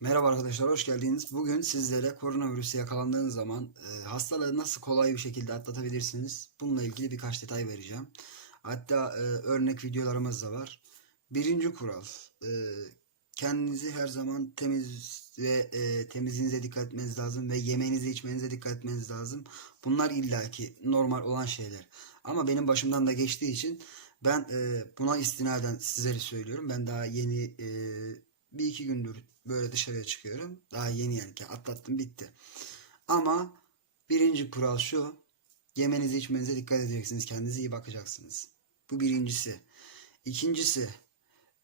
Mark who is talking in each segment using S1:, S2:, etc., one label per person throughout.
S1: Merhaba arkadaşlar, hoş geldiniz. Bugün sizlere koronavirüse yakalandığınız zaman e, hastalığı nasıl kolay bir şekilde atlatabilirsiniz? Bununla ilgili birkaç detay vereceğim. Hatta e, örnek videolarımız da var. Birinci kural, e, kendinizi her zaman temiz ve e, temizliğinize dikkat etmeniz lazım ve yemeğinize içmenize dikkat etmeniz lazım. Bunlar illaki normal olan şeyler. Ama benim başımdan da geçtiği için ben e, buna istinaden sizlere söylüyorum. Ben daha yeni e, bir iki gündür böyle dışarıya çıkıyorum. Daha yeni yani atlattım bitti. Ama birinci kural şu. Yemenize içmenize dikkat edeceksiniz. Kendinize iyi bakacaksınız. Bu birincisi. İkincisi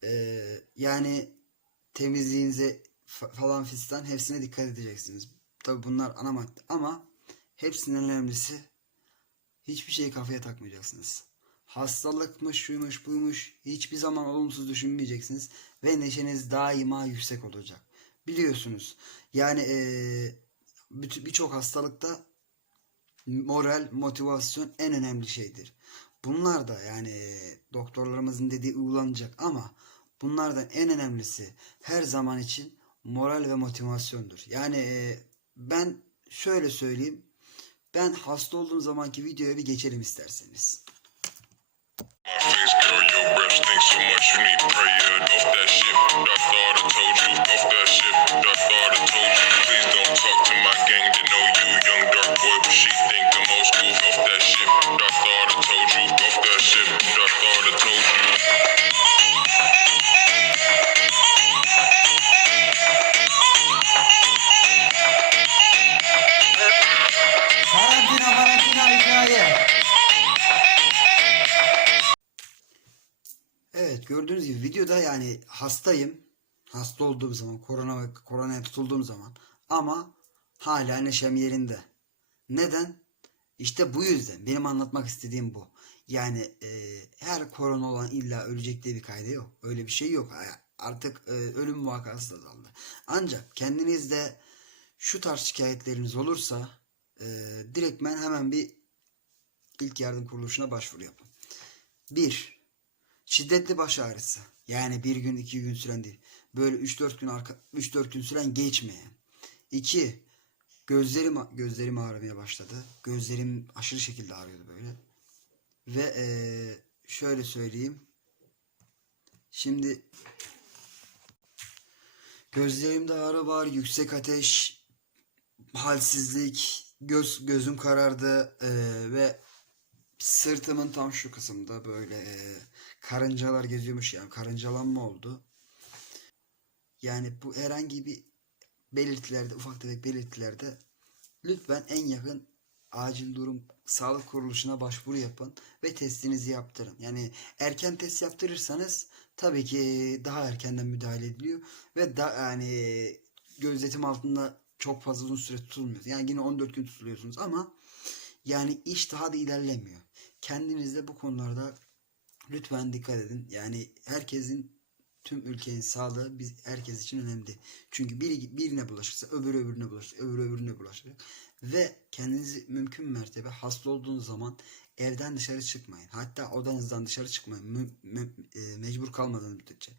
S1: eee, yani temizliğinize fa- falan fistan hepsine dikkat edeceksiniz. Tabi bunlar ana madde ama hepsinden önemlisi hiçbir şeyi kafaya takmayacaksınız. Hastalıkmış, şuymuş, buymuş hiçbir zaman olumsuz düşünmeyeceksiniz ve neşeniz daima yüksek olacak. Biliyorsunuz yani bütün- birçok hastalıkta moral, motivasyon en önemli şeydir. Bunlar da yani doktorlarımızın dediği uygulanacak ama bunlardan en önemlisi her zaman için moral ve motivasyondur. Yani ben şöyle söyleyeyim. Ben hasta olduğum zamanki videoya bir geçelim isterseniz.
S2: My face, girl, your breath stinks so much. You need
S1: Evet gördüğünüz gibi videoda yani hastayım. Hasta olduğum zaman korona koronaya tutulduğum zaman ama hala neşem yerinde. Neden? İşte bu yüzden benim anlatmak istediğim bu. Yani e, her korona olan illa ölecek diye bir kaydı yok. Öyle bir şey yok. Artık e, ölüm vakası da azaldı. Ancak kendinizde şu tarz şikayetleriniz olursa e, direktmen hemen bir ilk yardım kuruluşuna başvuru yapın. Bir, şiddetli baş ağrısı. Yani bir gün iki gün süren değil. Böyle 3-4 gün arka 3-4 gün süren geçmeyen. 2. Gözlerim gözlerim ağrımaya başladı. Gözlerim aşırı şekilde ağrıyordu böyle. Ve eee, şöyle söyleyeyim. Şimdi gözlerimde ağrı var, yüksek ateş, halsizlik, göz gözüm karardı eee, ve sırtımın tam şu kısımda böyle eee, karıncalar geziyormuş yani karıncalanma oldu. Yani bu herhangi bir belirtilerde, ufak tefek belirtilerde lütfen en yakın acil durum sağlık kuruluşuna başvuru yapın ve testinizi yaptırın. Yani erken test yaptırırsanız tabii ki daha erkenden müdahale ediliyor ve da yani gözetim altında çok fazla uzun süre tutulmuyor. Yani yine 14 gün tutuluyorsunuz ama yani iş daha da ilerlemiyor. Kendiniz de bu konularda lütfen dikkat edin. Yani herkesin tüm ülkenin sağlığı biz herkes için önemli. Çünkü biri birine bulaşırsa öbürü öbürüne bulaşır, öbürü öbürüne bulaşır. Ve kendinizi mümkün mertebe hasta olduğunuz zaman evden dışarı çıkmayın. Hatta odanızdan dışarı çıkmayın. Mü- mü- e, mecbur kalmadığınız müddetçe.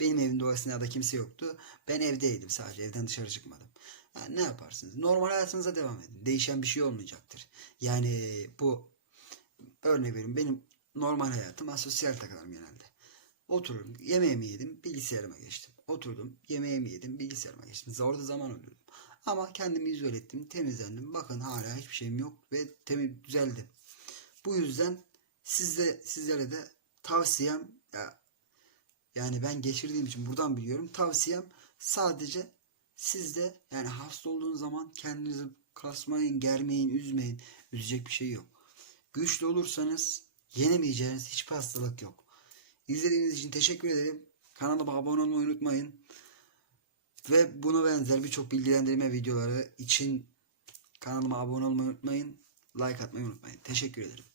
S1: Benim evimde o esnada kimse yoktu. Ben evdeydim sadece. Evden dışarı çıkmadım. Yani ne yaparsınız? Normal hayatınıza devam edin. Değişen bir şey olmayacaktır. Yani bu örnek veriyorum. Benim normal hayatım asosyal takılırım genelde. Otururum, yemeğimi yedim, bilgisayarıma geçtim. Oturdum, yemeğimi yedim, bilgisayarıma geçtim. Orada zaman öldürdüm. Ama kendimi izole ettim, temizlendim. Bakın hala hiçbir şeyim yok ve temiz düzeldi. Bu yüzden sizde sizlere de tavsiyem ya, yani ben geçirdiğim için buradan biliyorum. Tavsiyem sadece sizde yani hasta olduğunuz zaman kendinizi kasmayın, germeyin, üzmeyin. Üzecek bir şey yok. Güçlü olursanız yenemeyeceğiniz hiçbir hastalık yok. İzlediğiniz için teşekkür ederim. Kanalıma abone olmayı unutmayın. Ve buna benzer birçok bilgilendirme videoları için kanalıma abone olmayı unutmayın. Like atmayı unutmayın. Teşekkür ederim.